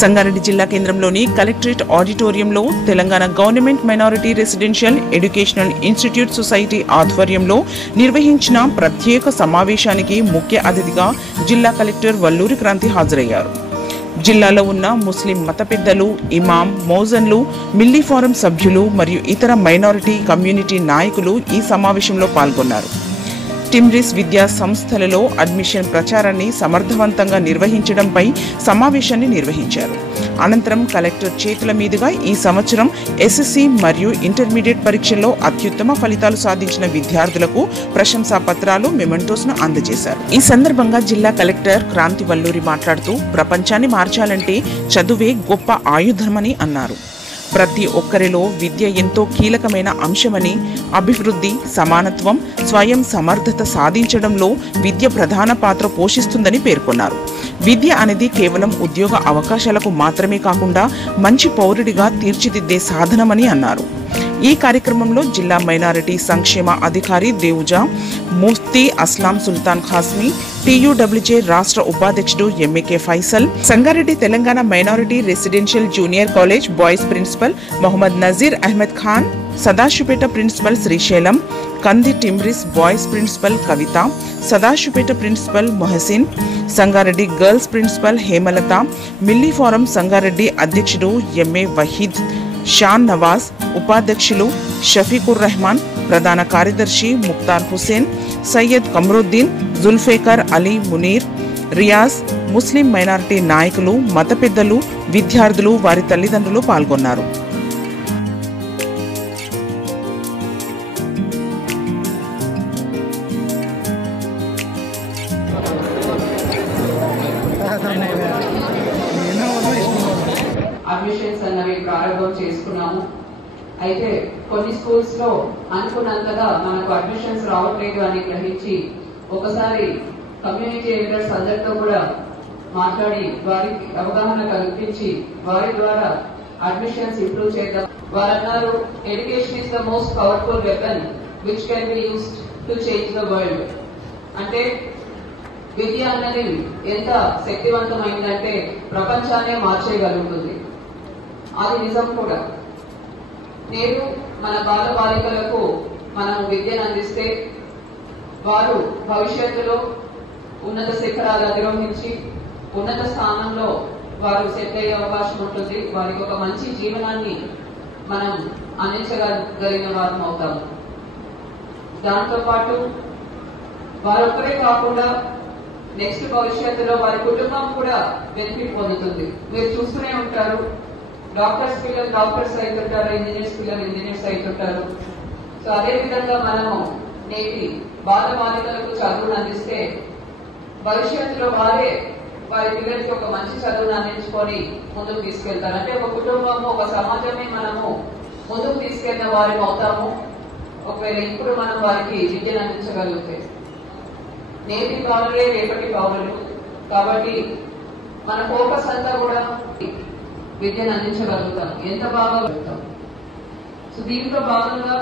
సంగారెడ్డి జిల్లా కేంద్రంలోని కలెక్టరేట్ ఆడిటోరియంలో Telangana government minority residential educational institute society ఆధ్వర్యంలో నిర్వహించిన ప్రత్యేక సమావేశానికి ముఖ్య అతిథిగా జిల్లా కలెక్టర్ వల్లూరి క్రాంతి హాజరయ్యారు. జిల్లాలో ఉన్న ముస్లిం మత పెద్దలు, ఇమాం, మౌజన్లు, మిల్లీ ఫోరం సభ్యులు మరియు ఇతర మైనారిటీ కమ్యూనిటీ నాయకులు ఈ సమావేశంలో పాల్గొన్నారు. టిమ్రిస్ విద్యా సంస్థలలో అడ్మిషన్ ప్రచారాన్ని సమర్థవంతంగా నిర్వహించడంపై సమావేశాన్ని నిర్వహించారు. అనంతరం కలెక్టర్ చేతుల మీదుగా ఈ సంవత్సరం ఎస్ఎస్సి మరియు ఇంటర్మీడియట్ పరీక్షల్లో అత్యుత్తమ ఫలితాలు సాధించిన విద్యార్థులకు ప్రశంసా పత్రాలు, మెమెంటోస్ను అందజేశారు. ఈ సందర్భంగా జిల్లా కలెక్టర్ క్రాంతి వల్లూరి మాట్లాడుతూ ప్రపంచాన్ని మార్చాలంటే చదువే గొప్ప ఆయుధమని అన్నారు. ప్రతి ఒక్కరిలో విద్య ఎంతో కీలకమైన అంశమని, అభివృద్ధి, సమానత్వం, స్వయం సమర్థత సాధించడంలో విద్య ప్రధాన పాత్ర పోషిస్తుందని పేర్కొన్నారు. విద్య అనేది కేవలం ఉద్యోగ అవకాశాలకు మాత్రమే కాకుండా మంచి పౌరుడిగా తీర్చిదిద్దే సాధనమని అన్నారు. ఈ కార్యక్రమంలో జిల్లా మైనారిటీ సంక్షేమ అధికారి దేవుజా, ముఫ్తీ అస్లాం సుల్తాన్ ఖాస్మీ, టీయూడబ్ల్యూజే రాష్ట్ర ఉపాధ్యక్షుడు MAK Faisal, Sangareddy Telangana minority residential junior college boys principal Mohammed Nazir Ahmed Khan, Sadashivpet principal Srisailam, Kandi TMREIS boys principal Kavitha, Sadashivpet principal Mohsin, Sangareddy girls principal Hemalatha, Milli forum Sangareddy అధ్యక్షుడు ఎంఏ వహీద్, షాన్ నవాజ్, ఉపాధ్యక్షులు షఫీకుర్ రెహమాన్, ప్రధాన కార్యదర్శి ముక్తార్ హుసేన్, సయ్యద్ కమరుద్దీన్, జుల్ఫేకర్ అలీ మునీర్, రియాజ్, ముస్లిం మైనారిటీ నాయకులు, మత పెద్దలు, విద్యార్థులు, వారి తల్లిదండ్రులు పాల్గొన్నారు. అడ్మిషన్స్ అన్నవి ప్రారంభం చేసుకున్నాము. అయితే కొన్ని స్కూల్స్ లో అనుకున్నంతగా మనకు అడ్మిషన్స్ రావట్లేదు అని గ్రహించి ఒకసారి కమ్యూనిటీ లీడర్స్ అందరితో కూడా మాట్లాడి వారికి అవగాహన కల్పించి వారి ద్వారా అడ్మిషన్స్ ఇంప్రూవ్ చేద్దాం. వారన్నారు, education is the most powerful weapon which can be used to change the world. అంటే విద్య అన్నది ఎంత శక్తివంతమైందంటే ప్రపంచాన్నే మార్చేయగలుగుతుంది. అది నిజం కూడా. నేడు మన బాల బాలికలకు మనం విద్యను అందిస్తే వారు భవిష్యత్తులో ఉన్నత శిఖరాలు అధిరోహించి ఉన్నత స్థానంలో వారు సెట్ అయ్యే అవకాశం ఉంటుంది. వారికి ఒక మంచి జీవనాన్ని మనం అందించగలిగిన వారం అవుతాము. దాంతోపాటు వారొక్కరే కాకుండా నెక్స్ట్ భవిష్యత్తులో వారి కుటుంబం కూడా బెనిఫిట్ పొందుతుంది. మీరు చూస్తూనే ఉంటారు, డాక్టర్స్ పిల్లలు డాక్టర్స్ అవుతుంటారు, ఇంజనీర్స్ పిల్లలు ఇంజనీర్స్ అవుతుంటారు. సో అదే విధంగా మనము నేటి బాల బాలికలకు చదువును అందిస్తే భవిష్యత్తులో వారి పిల్లలకి ఒక మంచి చదువును అందించుకొని ముందుకు తీసుకెళ్తారు. అంటే ఒక కుటుంబము, ఒక సమాజమే మనము ముందుకు తీసుకెళ్లిన వారి అవుతాము ఒకవేళ ఇప్పుడు మనం వారికి విద్యను అందించగలిగితే. నేటి పౌరులే రేపటి పౌరులు కాబట్టి మన ఫోకస్ అంతా కూడా విద్యను అందించగలుగుతాం, ఎంత బాగా వెళ్తాం. సో దీంట్లో భాగంగా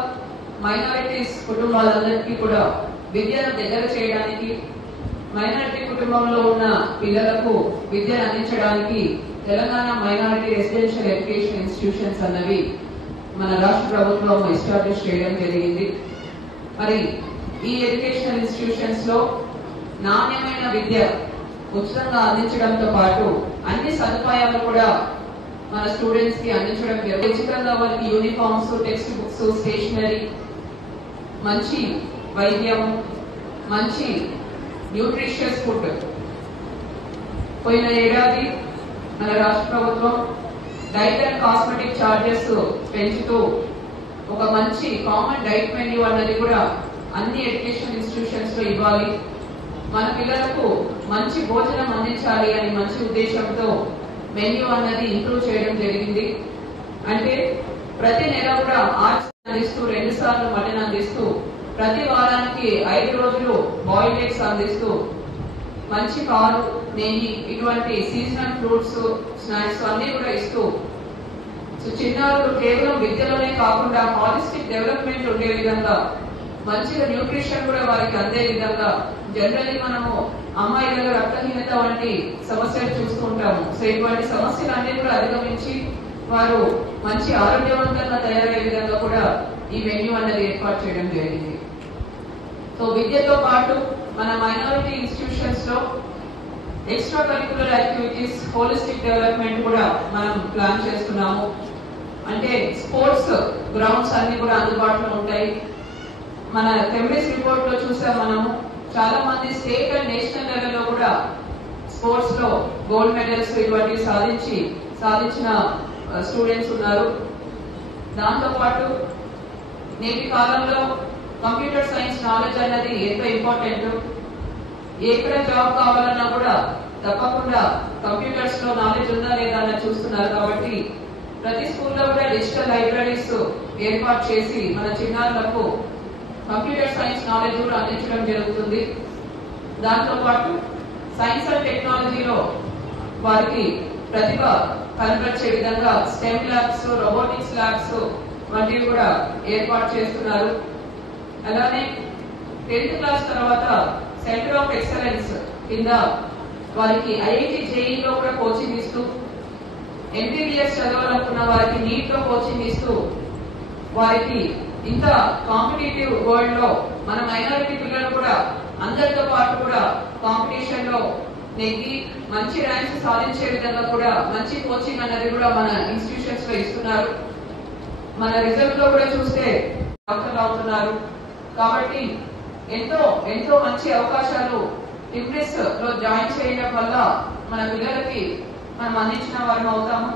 మైనారిటీస్ కుటుంబాలందరికీ కూడా విద్యను దగ్గర చేయడానికి, మైనారిటీ కుటుంబంలో ఉన్న పిల్లలకు విద్యను అందించడానికి Telangana minority residential education institutions అన్నవి మన రాష్ట్ర ప్రభుత్వం ఎస్టాబ్లిష్ చేయడం జరిగింది. మరి ఈ ఎడ్యుకేషనల్ ఇన్స్టిట్యూషన్స్ లో నాణ్యమైన విద్య ఉచితంగా అందించడంతో పాటు అన్ని సదుపాయాలు కూడా మన స్టూడెంట్స్ కి అందించడం జరుగుతుంది. ఉచితంగా వారికి యూనిఫామ్స్, టెక్స్ట్ బుక్స్, స్టేషనరీ, మంచి వైద్యం, మంచి న్యూట్రిషియస్ ఫుడ్. పోయిన ఏడాది మన రాష్ట్ర ప్రభుత్వం డైట్ అండ్ కాస్మెటిక్ చార్జెస్ పెంచుతూ ఒక మంచి కామన్ డైట్ మెన్యూ అన్నది కూడా అన్ని ఎడ్యుకేషన్ ఇన్స్టిట్యూషన్స్ లో ఇవ్వాలి, మన పిల్లలకు మంచి భోజనం అందించాలి అని మంచి ఉద్దేశంతో మెన్యూ అన్నది ఇంప్రూవ్ చేయడం జరిగింది. అంటే ప్రతి నెల కూడా ఆర్ట్స్ అందిస్తూ, 2 సార్లు మటన్ అందిస్తూ, ప్రతి వారానికి 5 రోజులు బాయిల్డ్ ఎగ్స్ అందిస్తూ, మంచి పాలు, నెయ్యి, ఇటువంటి సీజనల్ ఫ్రూట్స్, స్నాక్స్ అన్ని కూడా ఇస్తూ చిన్నారులు కేవలం విద్యలోనే కాకుండా హాలిస్టిక్ డెవలప్మెంట్ ఉండే విధంగా మంచిగా న్యూట్రిషన్ కూడా వారికి అందే విధంగా జనరల్లీ మనము అమ్మాయిలలో రక్తహీనత వంటి సమస్యలు చూస్తూ ఉంటాము. సో ఇటువంటి సమస్యలన్నీ కూడా అధిగమించి వారు మంచి ఆరోగ్యవంతంగా తయారయ్యే విధంగా కూడా ఈ వెన్యూ అన్నది ఏర్పాటు చేయడం జరిగింది. సో విద్యతో పాటు మన మైనారిటీ ఇన్స్టిట్యూషన్స్ లో extra curricular activities, holistic development కూడా మనం ప్లాన్ చేస్తున్నాము. అంటే స్పోర్ట్స్ గ్రౌండ్స్ అన్ని కూడా అందుబాటులో ఉంటాయి. మన టెంబ్రిస్ రిపోర్ట్ లో చూసాం మనము, చాలా మంది స్టేట్ అండ్ నేషనల్ లెవెల్ లో కూడా స్పోర్ట్స్ లో గోల్డ్ మెడల్స్ ఇటువంటివి సాధించిన స్టూడెంట్స్ ఉన్నారు. దాంతో పాటు నేటి కాలంలో కంప్యూటర్ సైన్స్ నాలెడ్జ్ అన్నది ఎంతో ఇంపార్టెంట్. ఎక్కడ జాబ్ కావాలన్నా కూడా తప్పకుండా కంప్యూటర్స్ లో నాలెడ్జ్ ఉందా లేదా అని చూస్తున్నారు. కాబట్టి ప్రతి స్కూల్లో కూడా డిజిటల్ లైబ్రరీస్ ఏర్పాటు చేసి మన చిన్నారులకు కంప్యూటర్ సైన్స్ నాలెడ్జ్ కూడా అందించడం జరుగుతుంది. దాంతో పాటు సైన్స్ అండ్ టెక్నాలజీలో వారికి ప్రతిభ కనబరిచే విధంగా స్టెమ్ ల్యాబ్స్, రోబోటిక్స్ ల్యాబ్స్ వంటివి కూడా ఏర్పాటు చేస్తున్నారు. అలానే 10th క్లాస్ తర్వాత సెంటర్ ఆఫ్ ఎక్సలెన్స్ కింద వారికి ఐఐటి జేఈలో కూడా కోచింగ్ ఇస్తూ, ఎంబీబీఎస్ చదవాలనుకున్న వారికి నీట్ లో కోచింగ్ ఇస్తూ, వారికి ఇంత కాంపిటేటివ్ వరల్డ్ లో మన మైనారిటీ పిల్లలు కూడా అందరితో పాటు కూడా కాంపిటీషన్ లో నెగ్గి మంచి ర్యాంక్స్ సాధించే విధంగా కూడా మంచి కోచింగ్ అన్నది కూడా మన ఇన్స్టిట్యూషన్స్ లో ఇస్తున్నారు. మన రిజల్ట్ లో కూడా చూస్తే డాక్టర్లు అవుతున్నారు. కాబట్టి ఎంతో ఎంతో మంచి అవకాశాలు టిమ్రిస్ లో జాయిన్ చేయడం వల్ల మన పిల్లలకి మనం అందించిన వారం అవుతాము.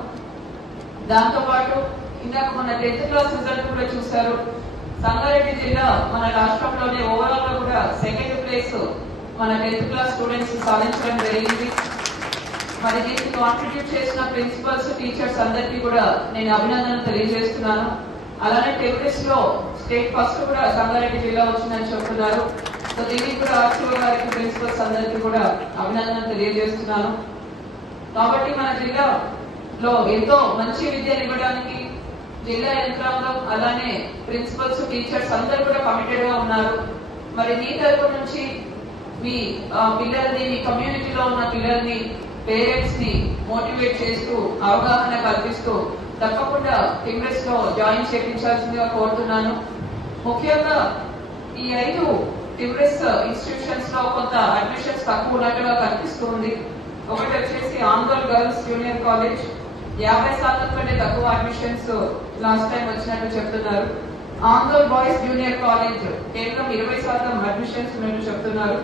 దాంతో పాటు ఇందాక మన 10th క్లాస్ రిజల్ట్ కూడా చూశారు. సంగారెడ్డి జిల్లా మన రాష్ట్రంలోనే ఓవరాల్ గా కూడా 2nd ప్లేస్ మన 10th క్లాస్ స్టూడెంట్స్ సాధించడం జరిగింది. మరి దీనికి కాంట్రిబ్యూట్ చేసిన ప్రిన్సిపల్స్, టీచర్స్ అందరికీ కూడా నేను అభినందనలు తెలియజేస్తున్నాను. అలానే టెంబ్రిస్ లో స్టేట్ ఫస్ట్ కూడా సంగారెడ్డి జిల్లా వచ్చిందని చెప్తున్నారు. సో దీనికి కూడా ఆర్టీఓ గారికి, ప్రిన్సిపల్స్ అందరికీ కూడా అభినందనలు తెలియజేస్తున్నాను. కాబట్టి మన జిల్లాలో ఎంతో మంచి విద్యను ఇవ్వడానికి జిల్లా యంత్రాంగం అలానే ప్రిన్సిపల్స్, టీచర్స్ అందరూ కూడా కమిటెడ్ గా ఉన్నారు. మరి మీ తరపు నుంచి మీ పిల్లల్ని, మీ కమ్యూనిటీలో ఉన్న పిల్లల్ని, పేరెంట్స్ ని మోటివేట్ చేస్తూ, అవగాహన కల్పిస్తూ తప్పకుండా టిమ్రిస్ లో జాయిన్ చేయించాల్సిందిగా కోరుతున్నాను. ముఖ్యంగా ఈ 5 టిమ్రిస్ ఇన్స్టిట్యూషన్స్ లో కొంత అడ్మిషన్స్ తక్కువ ఉన్నట్టుగా కనిపిస్తుంది. ఒకటి వచ్చేసి ఆంధ్రోల్ గర్ల్స్ జూనియర్ కాలేజ్ 50% కంటే తక్కువ అడ్మిషన్స్ లాస్ట్ టైం వచ్చినట్టు చెప్తున్నారు. ఆంధ్రోల్ బాయ్స్ జూనియర్ కాలేజ్ కేవలం 20% అడ్మిషన్స్ ఉన్నట్టు చెప్తున్నారు.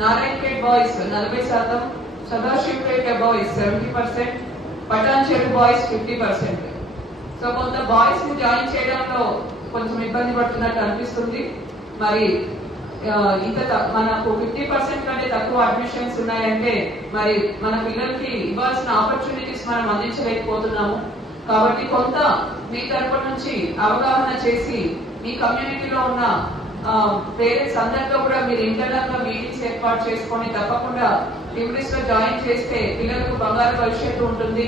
Narayanpet boys 40%, Sadashivpet boys 70%, Patancheru boys 50%. So కొంత బాయ్స్ ని జాయిన్ చేయడంలో కొంచెం ఇబ్బంది పడుతున్నట్టు అనిపిస్తుంది. మరి ఇంత మనకు 50% కంటే తక్కువ అడ్మిషన్స్ ఉన్నాయంటే మరి మన పిల్లలకి ఇవ్వాల్సిన ఆపర్చునిటీస్ మనం అందించలేకపోతున్నాము. కాబట్టి కొంత మీ తరపు నుంచి అవగాహన చేసి మీ కమ్యూనిటీలో ఉన్న పేరెంట్స్ అందరితో కూడా మీరు ఇంటర్నల్ గా మీటింగ్స్ ఏర్పాటు చేసుకొని తప్పకుండా టిమ్రిస్ లో జాయిన్ చేస్తే పిల్లలకు బంగారు భవిష్యత్తు ఉంటుంది.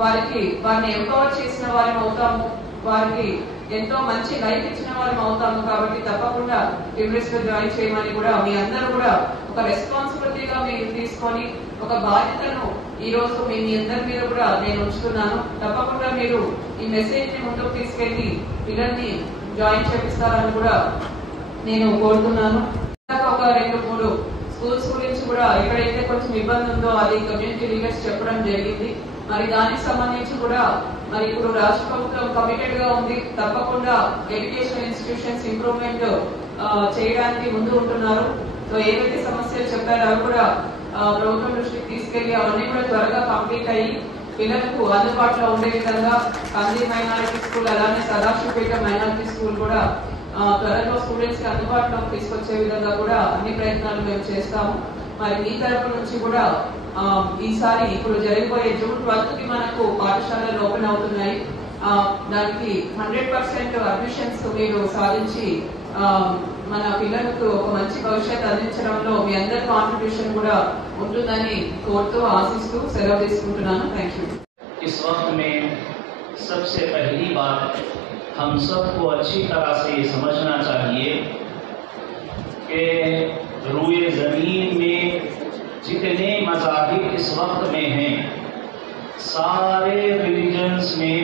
వారిని ఎంపవర్ చేసిన వారం అవుతాము, వారికి ఎంతో మంచి లైఫ్ ఇచ్చిన వారం అవుతాము. కాబట్టి తప్పకుండా టిమ్రిస్ లో జాయిన్ చేయమని కూడా మీ అందరూ కూడా ఒక రెస్పాన్సిబిలిటీగా మీరు తీసుకొని ఒక బాధ్యతను ఈ రోజు మీ అందరి మీద కూడా నేను ఉంచుతున్నాను. తప్పకుండా మీరు ఈ మెసేజ్ ని ముందుకు తీసుకెళ్లి పిల్లల్ని జాయిన్ చేపిస్తారని కూడా నేను కోరుతున్నాను. ఒక 2-3 స్కూల్స్ గురించి కూడా ఎక్కడైతే కొంచెం ఇబ్బంది ఉందో అది కమ్యూనిటీ లీడర్స్ చెప్పడం జరిగింది. మరి దానికి సంబంధించి కూడా మరి ఇప్పుడు రాష్ట్ర ప్రభుత్వం కమిటెడ్ గా ఉంది. తప్పకుండా ఎడ్యుకేషన్ ఇన్స్టిట్యూషన్స్ ఇంప్రూవ్మెంట్ చేయడానికి ముందు ఉంటున్నారు. సో ఏవైతే సమస్యలు చెప్పారో అవి కూడా ప్రభుత్వం దృష్టికి తీసుకెళ్లి అవన్నీ కూడా త్వరగా కంప్లీట్ అయ్యి పిల్లలకు అందుబాటులో ఉండే విధంగా కంది మైనారిటీ స్కూల్ అలానే సదాశివపేట మైనారిటీ స్కూల్ కూడా త్వరలో స్టూడెంట్స్ కి అందుబాటులోకి తీసుకొచ్చే విధంగా కూడా అన్ని ప్రయత్నాలు మేము చేస్తాము. మరి మీ తరపు నుంచి కూడా ఈసారి ఇప్పుడు జరిగిపోయే June 12 కి మనకు పాఠశాలలు ఓపెన్ అవుతున్నాయి. దానికి 100% అడ్మిషన్స్ మీరు సాధించి మన పిల్లలకు ఒక మంచి భవిష్యత్తు అందించడంలో మీ అందరి కాంట్రిబ్యూషన్ కూడా ఉంటుందని కోరుతూ ఆశిస్తూ సెలవు తీసుకుంటున్నాను. Thank you. इस वक्त में सबसे पहली बात हम सबको अच्छी तरह से ये समझना चाहिए कि रूए ज़मीन में सारे रिलीजन्स में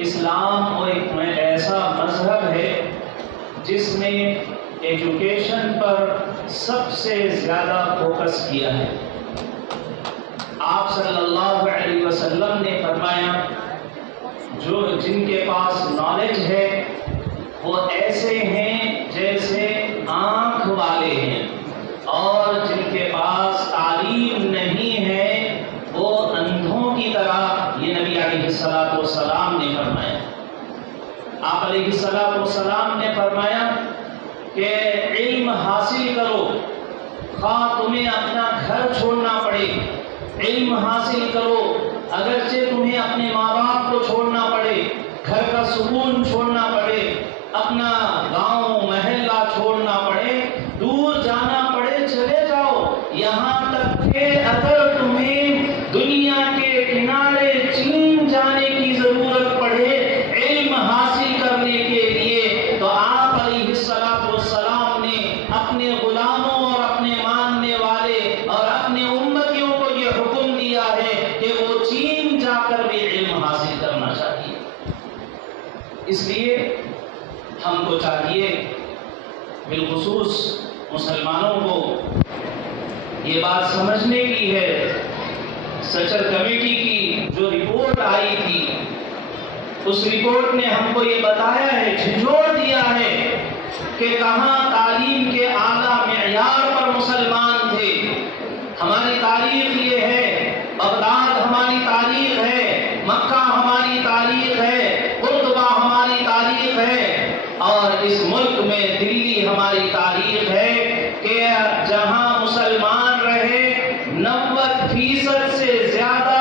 इस्लाम वो एक ऐसा मजहब है जिसने एजुकेशन पर सबसे ज़्यादा फोकस किया है। आप सल्लल्लाहु अलैहि वसल्लम ने फरमाया, जिनके पास नॉलेज है वो ऐसे हैं जैसे आँख वाले हैं, और जिनके पास तालीम नहीं है वो अंधों की तरह, ये नबी अलैहिस्सलातु वस्सलाम ने फरमाया। आप अलैहिस्सलातु वस्सलाम ने फरमाया कि इल्म हासिल करो, खा तुम्हें अपना घर छोड़ना पड़े, इल्म हासिल करो, अगरचे तुम्हें अपने माँ बाप को छोड़ना पड़े, घर का सुकून छोड़ना पड़े, अपना गांव महल्ला छोड़ना पड़े, दूर जाना पड़े, चले जाओ। यहाँ तक कि अगर तुम्हें दुनिया के किनारे चीन जाने की जरूरत पड़े इल्म हासिल करने के लिए, तो आप अलैहिस्सलातु वस्सलाम ने अपने गुलामों और अपने मानने वाले और अपने उम्मतियों को ये हुक्म दिया है कि वो चीन जाकर भी इल्म हासिल करना चाहिए। इसलिए हमको चाहिए, बिलखुसूस मुसलमानों को ये बात समझने की है। सचर कमेटी की जो रिपोर्ट आई थी, उस रिपोर्ट ने हमको ये बताया है, झिझोड़ दिया है कि कहाँ तालीम के आला मेयार पर मुसलमान थे। हमारी तारीख ये है, बगदाद हमारी तारीख है, मक्का हमारी तारीख है, कुर्तुबा हमारी तारीख है, और इस मुल्क में दिल्ली हमारी तारीख है कि जहां मुसलमान रहे 90% से ज्यादा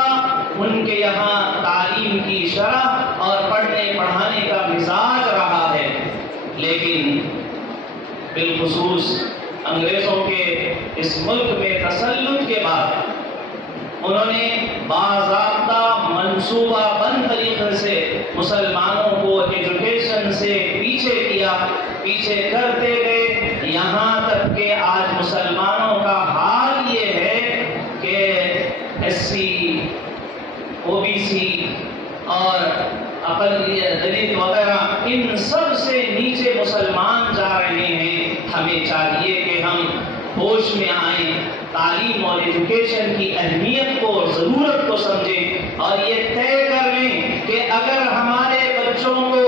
उनके यहाँ तालीम की शरह और पढ़ने पढ़ाने का मिजाज रहा है। लेकिन बिलखुसूस अंग्रेजों के इस मुल्क में तसल्लुत के बाद उन्होंने बाज़ाब्ता मंसूबाबंद तरीके से मुसलमानों को एजुकेशन से पीछे किया, पीछे करते गए, यहाँ तक कि आज मुसलमानों का हाल ये है कि एससी, ओबीसी और अक़लियत दलित वगैरह इन सब से नीचे मुसलमान जा रहे हैं। हमें चाहिए कि हम होश में आए, तालीम और एजुकेशन की अहमियत को और ज़रूरत को समझें, और ये तय कर लें कि अगर हमारे बच्चों को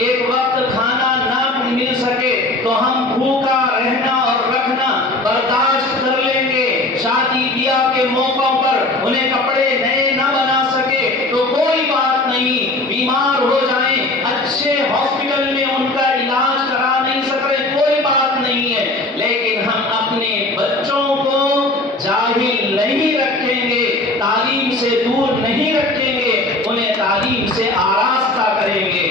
एक वक्त खाना ना मिल सके तो हम भूखा रहना और रखना बर्दाश्त कर लेंगे। शादी ब्याह के मौकों पर उन्हें कपड़े नए ना बना सके तो कोई बात नहीं, बीमार हो जाएं, अच्छे हॉस्पिटल में उनका इलाज करा नहीं सक रहे, कोई बात नहीं है। लेकिन हम अपने बच्चों को जाहिल नहीं रखेंगे, तालीम से दूर नहीं रखेंगे, उन्हें तालीम से आरास्ता करेंगे।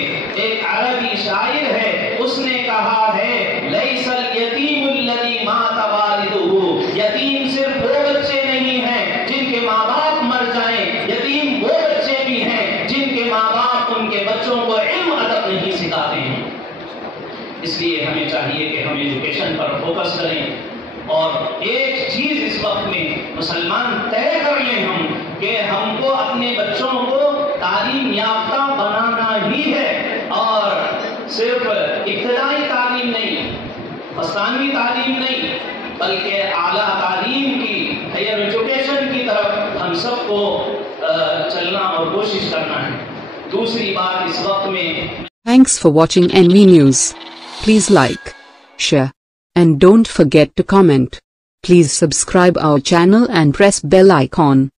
एक अरबी शायर है, उसने कहा है, लैसल यतीमुल्लज़ी माता वालिदुहु, यतीम सिर्फ वो बच्चे नहीं हैं जिनके माँ बाप मर जाएं, यतीम वो बच्चे भी हैं जिनके माँ बाप उनके बच्चों को इल्म अदब नहीं सिखाते हैं। इसलिए हमें चाहिए कि हम एजुकेशन पर फोकस करें, और एक चीज इस वक्त में मुसलमान तय कर लें हम कि हमको अपने बच्चों को तालीम याफ्ता बनाना ही है, और सिर्फ इब्तदाई तालीम नहीं, मसानवी तालीम नहीं, बल्कि आला तालीम की, हायर एजुकेशन की तरफ हम सबको चलना और कोशिश करना है। दूसरी बात इस वक्त में, Thanks for watching NV News. Please like, share, and don't forget to comment. Please subscribe our channel and press bell icon.